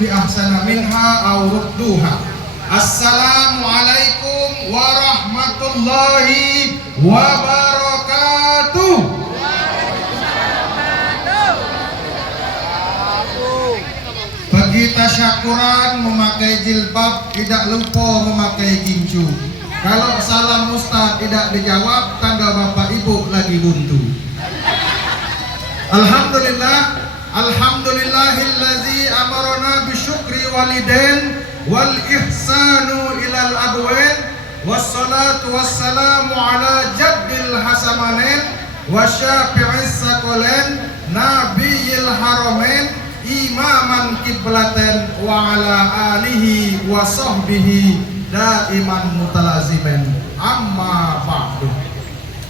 bi ahsana minha aw rudduha. Assalamualaikum warahmatullahi wabarakatuh. Bagi tasyakuran memakai jilbab, tidak lupa memakai gincu. Kalau salam ustaz tidak dijawab, tanda bapak ibu lagi buntu. Alhamdulillah, alhamdulillahillazi amarona bisyukri walidain wal ihsanu ilal abwain, wassalatu wassalamu ala jaddil hasamanin wa syafi'is saqalain nabiyil haramain imaman kiblaten wa ala alihi wa sahbihi daiman mutalazimin. Amma ba'du.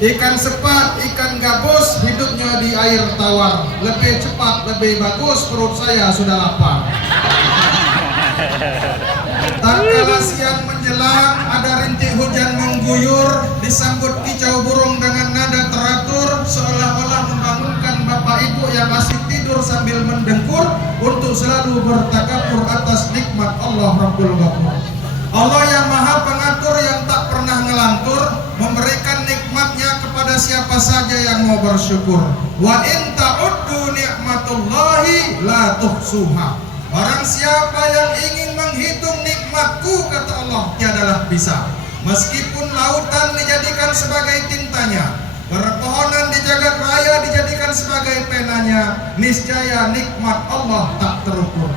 Ikan sepat, ikan gabus hidupnya di air tawar. Lebih cepat, lebih bagus, perut saya sudah lapar. Tatkala siang menjelang, ada rintik hujan mengguyur, disambut kicau burung dengan nada teratur, seolah-olah membangunkan bapak ibu yang masih tidur sambil mendengkur untuk selalu bertakabur atas nikmat Allah Rabbul Ghafur. Allah yang maha pengatur, yang tak pernah ngelantur, memberikan nikmatnya kepada siapa saja yang mau bersyukur. Wa in ta'uddu ni'matullahi la tuhsuha. Barang siapa yang ingin menghitung nikmatku, kata Allah, tiadalah bisa. Meskipun lautan dijadikan sebagai tintanya, perpohonan di jagat raya dijadikan sebagai penanya, niscaya nikmat Allah tak terukur.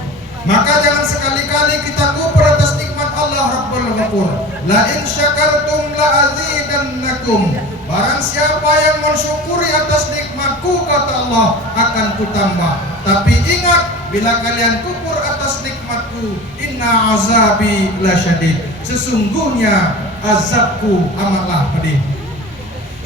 Maka jangan sekali-kali kita kufur atas nikmat Allah Rabbul Ghafur. La in syakartum la azidannakum. Barang siapa yang mensyukuri atas nikmatku, kata Allah, akan kutambah. Tapi ingat, bila kalian kufur atas nikmatku, inna azabi lasyadid. Sesungguhnya azabku amatlah pedih.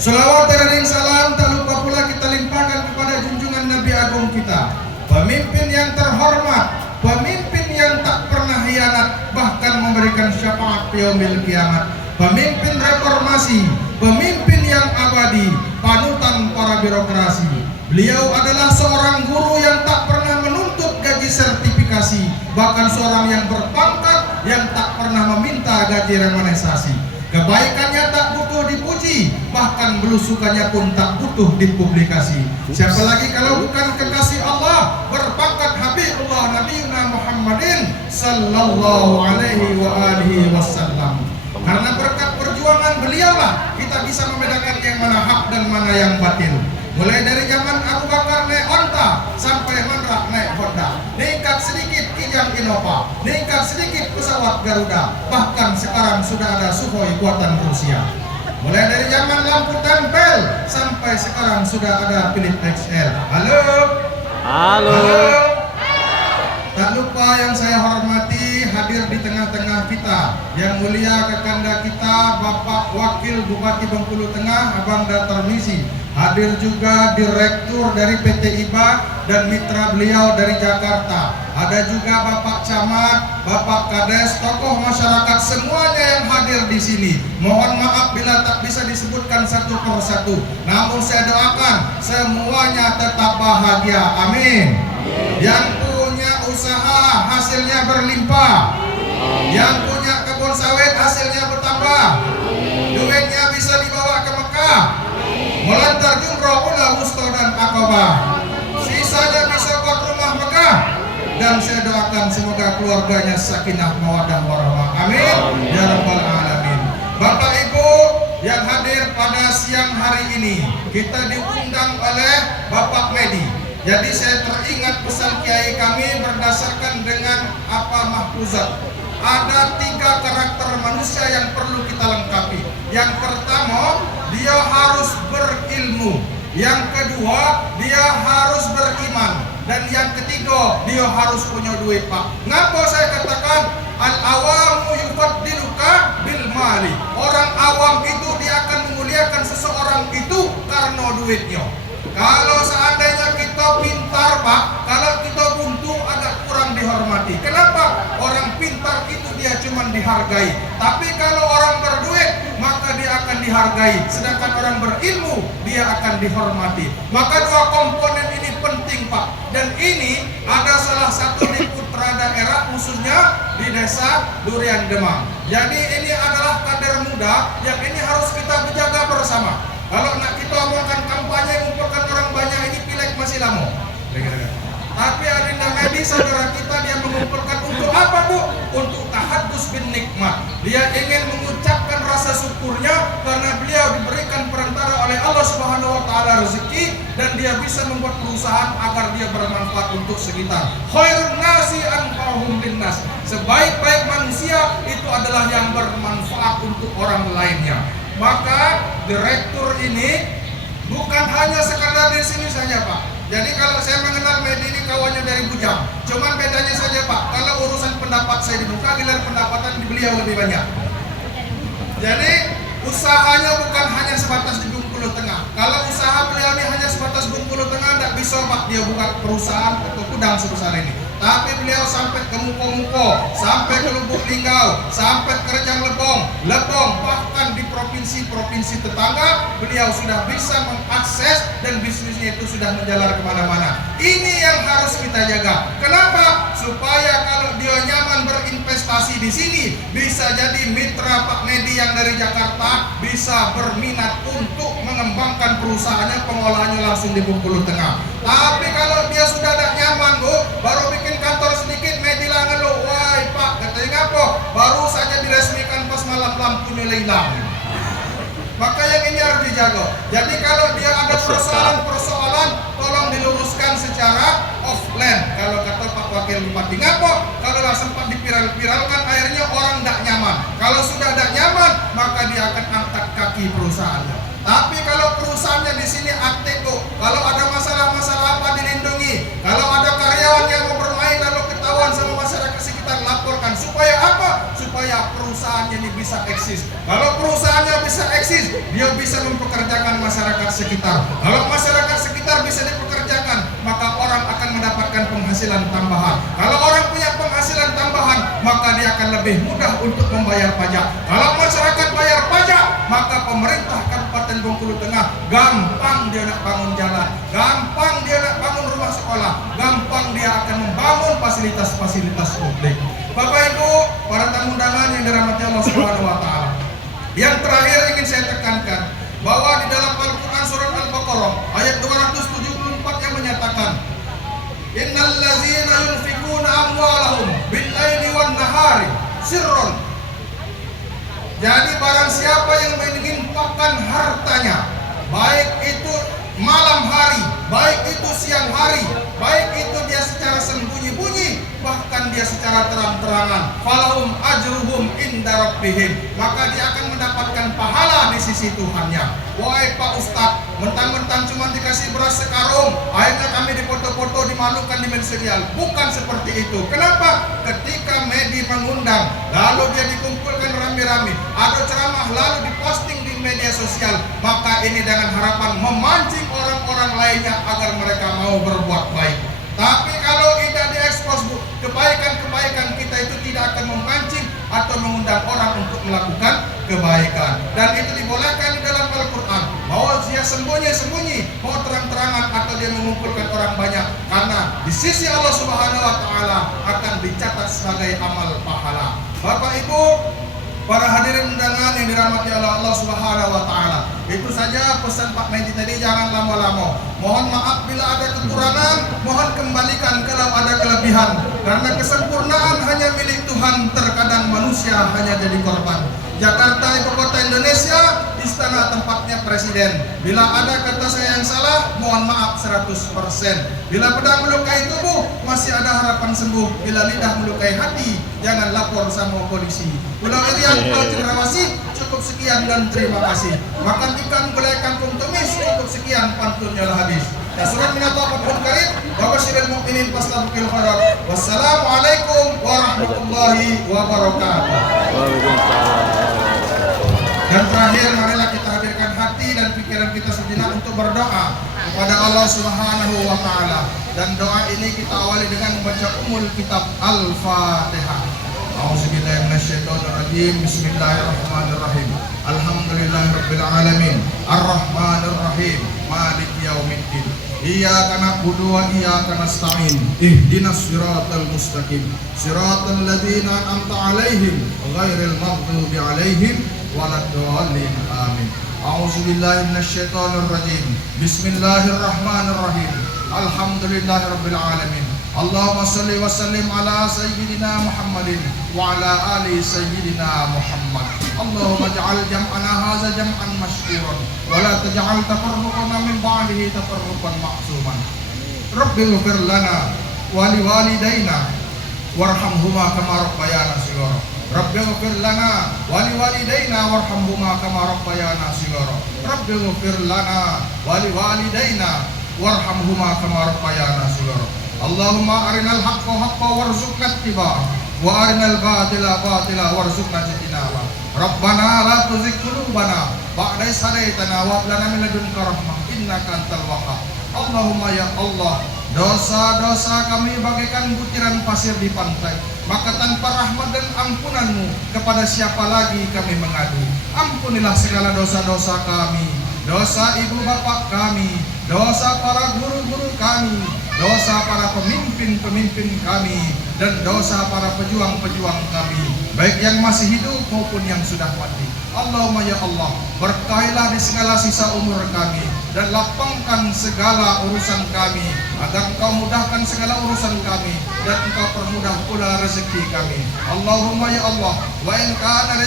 Salawat dan salam tak lupa pula kita limpahkan kepada junjungan Nabi Agung kita, pemimpin yang terhormat, pemimpin yang tak pernah hianat, bahkan memberikan syafaat yaumil kiamat, pemimpin reformasi, pemimpin yang abadi, panutan para birokrasi. Beliau adalah seorang guru yang tak pernah menuntut gaji sertifikasi, bahkan seorang yang berpangkat yang tak pernah meminta gaji remanesasi. Kebaikannya tak butuh dipuji, bahkan belusukannya pun tak butuh dipublikasi. Siapa lagi kalau bukan kekasih Allah, berpangkat Habibullah Nabiuna Muhammadin sallallahu alaihi wa alihi wasallam. Karena berkat perjuangan beliaulah kita bisa membedakan yang mana hak dan mana yang batil. Mulai dari zaman Abu Bakar naik onta sampai Manrak naik Honda, meningkat sedikit Kijang Innova, meningkat sedikit pesawat Garuda, bahkan sekarang sudah ada Sukhoi buatan Rusia. Mulai dari zaman lampu tempel sampai sekarang sudah ada Philips XL. Halo. Halo. Tak lupa yang saya hormati, hadir di tengah-tengah kita yang mulia kekanda kita Bapak Wakil Bupati Bengkulu Tengah Abang Datar Misi. Hadir juga Direktur dari PT IBA dan mitra beliau dari Jakarta. Ada juga Bapak Camat, Bapak Kades, tokoh masyarakat semuanya yang hadir di sini. Mohon maaf bila tak bisa disebutkan satu persatu. Namun saya doakan semuanya tetap bahagia. Amin. Yang punya usaha hasilnya berlimpah. Yang punya kebun sawit hasilnya bertambah. Duitnya bisa dibawa ke Mekah, melantar jumroh ula wusta dan akobah. Sisanya bisa buat rumah Mekah. Dan saya doakan semoga keluarganya sakinah mawaddah warahmah. Amin ya rabbal alamin. Bapak Ibu yang hadir pada siang hari ini, kita diundang oleh Bapak Medi. Jadi saya teringat pesan kiai kami berdasarkan dengan apa mahfuzat. Ada 3 karakter manusia yang perlu kita lengkapi. Yang pertama, dia harus berilmu. Yang kedua, dia harus beriman. Dan yang ketiga, dia harus punya duit, Pak. Ngapa saya katakan al-awamu yufaddiluka bil mali? Orang awam itu dia akan memuliakan seseorang itu karena duitnya. Kalau seandainya kita pintar, Pak, kalau kita buntu agak kurang dihormati. Kenapa? Orang pintar itu dia cuma dihargai. Tapi kalau orang berduit, maka dia akan dihargai. Sedangkan orang berilmu, dia akan dihormati. Maka 2 komponen ini penting, Pak. Dan ini ada salah satu di putra daerah desa Durian Demang. Jadi ini adalah kader muda yang ini harus kita menjaga bersama. Kalau nak kita omongkan kampanye mengumpulkan orang banyak, ini pileg masih lama. Tapi Adinda Medi saudara kita, dia mengumpulkan untuk apa, Bu? Untuk tahadus bin nikmat. Dia ingin mengucapkan rasa syukurnya karena beliau diberikan perantara oleh Allah Subhanahu wa taala rezeki, dan dia bisa membuat perusahaan agar dia bermanfaat untuk sekitar. Khairun nasi anfa'uhum linnas. Sebaik-baik manusia itu adalah yang bermanfaat untuk orang lainnya. Maka direktur ini bukan hanya sekadar di sini saja, Pak. Jadi kalau saya mengenal Medi ini kawannya dari Bujang. Cuman bedanya saja, Pak, kalau urusan pendapat saya di muka, giliran pendapatan di beliau lebih banyak. Jadi usahanya bukan hanya sebatas di Bengkulu Tengah. Kalau usaha beliau ini hanya sebatas Bengkulu Tengah, tidak bisa, Pak, dia buka perusahaan atau gudang sebesar ini. Tapi beliau sampai ke Muko-Muko, sampai ke Lubuk Linggau, sampai ke Rejang Lebong, bahkan di provinsi-provinsi tetangga, beliau sudah bisa mengakses dan bisnisnya itu sudah menjalar kemana-mana. Ini yang harus kita jaga. Kenapa? Supaya kalau dia nyaman berinvestasi di sini, bisa jadi mitra Pak Medi yang dari Jakarta bisa berminat untuk mengembangkan perusahaannya, pengolahannya langsung di Bengkulu Tengah. Tapi kalau dia sudah tidak nyaman, Bu, baru bikin kantor sedikit, Medi lah ngeluh, wah Pak, katanya ngapa? Baru saja diresmikan pas malam lampunya hilang. Maka yang ini harus dijaga. Jadi kalau dia ada persoalan, tolong diluruskan secara offline. Kalau kata Pak Wakil Bupati, ngapa? Kalau lah sempat diviral-viralkan, akhirnya orang tidak nyaman. Kalau sudah tidak nyaman, maka dia akan angkat kaki perusahaannya. Tapi kalau perusahaannya di sini aktif, kalau ada masalah-masalah apa dilindungi. Kalau ada karyawan yang mau bermain lalu ketahuan sama masyarakat sekitar, laporkan. Supaya apa? Supaya perusahaannya ini bisa eksis. Kalau perusahaannya bisa eksis, dia bisa mempekerjakan masyarakat sekitar. Kalau masyarakat sekitar bisa dipekerjakan, maka orang akan mendapatkan penghasilan tambahan. Kalau orang punya penghasilan tambahan, maka dia akan lebih mudah untuk membayar pajak. Kalau masyarakat bayar pajak, maka pemerintah Kabupaten Bengkulu Tengah gampang dia nak bangun jalan, gampang dia nak bangun rumah sekolah, gampang dia akan membangun fasilitas-fasilitas publik. Bapak Ibu, para tamu undangan yang dirahmati Allah Subhanahu wa taala. Yang terakhir ingin saya tekankan bahwa di dalam Al-Qur'an surat Al-Baqarah ayat 274 yang menyatakan, Innal ladzina yunfikuna amwalahum bil-laili wan-nahari sirron. Jadi barang siapa yang menginfakkan hartanya, baik itu malam hari, baik itu siang hari, baik itu dia secara sembunyi-bunyi, bahkan dia secara terang-terangan, falahum ajruhum inda rabbihim, maka dia akan mendapatkan pahala di sisi Tuhannya. Wahai Pak Ustadz, mentang-mentang cuma dikasih beras sekarung, akhirnya kami dipoto-foto dimalukan di media sosial. Bukan seperti itu. Kenapa? Ketika Medi mengundang, lalu dia dikumpulkan rame-rame, ada ceramah lalu diposting di media sosial, maka ini dengan harapan memancing orang-orang lainnya agar mereka mau berbuat baik. Tapi kalau tidak diekspos, Bu, kebaikan-kebaikan kita itu tidak akan memancing atau mengundang orang untuk melakukan kebaikan. Dan itu dibolehkan di dalam Al-Quran, bahwa dia sembunyi-sembunyi, mau terang-terangan atau dia mengumpulkan orang banyak, karena di sisi Allah Subhanahu wa taala akan dicatat sebagai amal pahala. Bapak Ibu, para hadirin undangan yang dirahmati oleh Allah Subhanahu wa taala. Itu saja pesan Pak Medi tadi, jangan lama-lama. Mohon maaf bila ada kekurangan, mohon kembalikan kalau ada kelebihan. Karena kesempurnaan hanya milik Tuhan, terkadang manusia hanya jadi korban. Jakarta ibu kota Indonesia, istana tempatnya presiden. Bila ada kata saya yang salah, mohon maaf 100%. Bila pedang melukai tubuh, masih ada harapan sembuh. Bila lidah melukai hati, jangan lapor sama polisi. Pulau Irian, Pulau Cendrawasih, cukup sekian dan terima kasih. Makan ikan gulai kangkung tumis, cukup sekian, pantunnya lah habis. Surat minallah wa karim, wa basyiril mu'minin fastabqil khairat. Wassalamualaikum warahmatullahi wabarakatuh. Dan terakhir, marilah kita hadirkan hati dan pikiran kita sejenak untuk berdoa kepada Allah Subhanahu wa taala. Dan doa ini kita awali dengan membaca umul kitab Al-Fatihah. A'udzubillahi minasyaitonirrajim. Bismillahirrahmanirrahim. Alhamdulillahirabbil alamin. Arrahmanirrahim. Maliki yaumiddin. Iyyaka na'budu wa iyyaka nasta'in. Ihdinas siratal mustaqim. Siratal ladzina an'amta 'alaihim ghairil maghdubi 'alaihim waladdallin. Amin. A'udzu billahi minasyaitonir rajim. Bismillahirrahmanirrahim. Alhamdulillahirabbil alamin. Allahumma shalli wa sallim ala sayyidina Muhammadin wa ala ali sayyidina Muhammad. Allahumma ij'al jam'ana hadza jam'an mashkuran wa la taj'al tafarruqana min ba'dihi tafarruqan ma'suman. Rabbil ighfir lana wa liwalidayna warhamhuma kama rabbayana shighara. Rabbil ighfir lana wa liwalidayna warhamhuma kama rabbayana shighara. Rabbil ighfir lana wa liwalidayna warhamhuma kama rabbayana shighara. Allahumma arinal haqqa haqqa warzuqna ittiba'ah wa arinal batila batila warzuqna ijtinabah. Rabbana la tuzigh qulubana ba'da idh hadaytana wa hab lana min ladunka rahmah innaka antal wahhab. Allahumma ya Allah, dosa-dosa kami bagaikan butiran pasir di pantai, maka tanpa rahmat dan ampunan-Mu kepada siapa lagi kami mengadu. Ampunilah segala dosa-dosa kami, dosa ibu bapak kami, dosa para guru-guru kami, dosa para pemimpin-pemimpin kami, dan dosa para pejuang-pejuang kami, baik yang masih hidup maupun yang sudah mati. Allahumma ya Allah, berkahilah di segala sisa umur kami dan lapangkan segala urusan kami, agar Engkau mudahkan segala urusan kami dan Engkau permudah pula rezeki kami. Allahumma ya Allah, wa in kana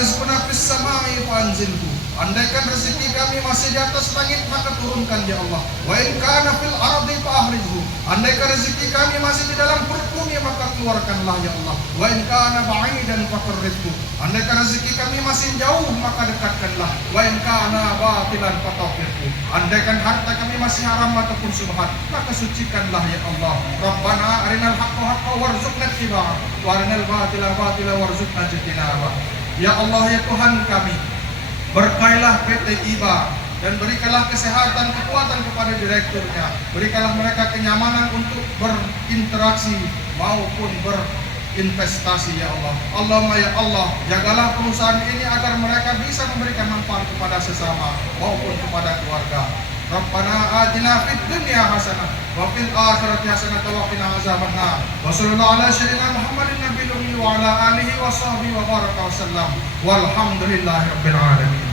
rizquna fis samai fanzilhu. Andaikan rezeki kami masih di atas langit, maka turunkan ya Allah. Wa in kana fil ardi fa'ahrijhu. Andaikan rezeki kami masih di dalam perut bumi, maka keluarkanlah ya Allah. Wa in kana ba'idan faqarribhu. Andaikan rezeki kami masih jauh, maka dekatkanlah. Wa in kana batilan fatahhirhu. Andaikan harta kami masih haram ataupun syubhat, maka sucikanlah ya Allah. Rabbana arinal haqqa haqqa warzuqna ittiba'ah wa arinal batila batila warzuqna ijtinabah. Ya Allah ya Tuhan kami, berkailah PT IBA dan berikanlah kesehatan, kekuatan kepada direkturnya. Berikanlah mereka kenyamanan untuk berinteraksi maupun berinvestasi ya Allah. Allahumma ya Allah, jagalah perusahaan ini agar mereka bisa memberikan manfaat kepada sesama maupun kepada keluarga. Rabbana atina fid dunya hasanah wa fil akhirati hasanah wa qina azabannar. Wa sallallahu ala sayyidina Muhammadin nabiyil ummi wa ala alihi wa sahbihi wa baraka wa sallam. Walhamdulillahirabbil alamin.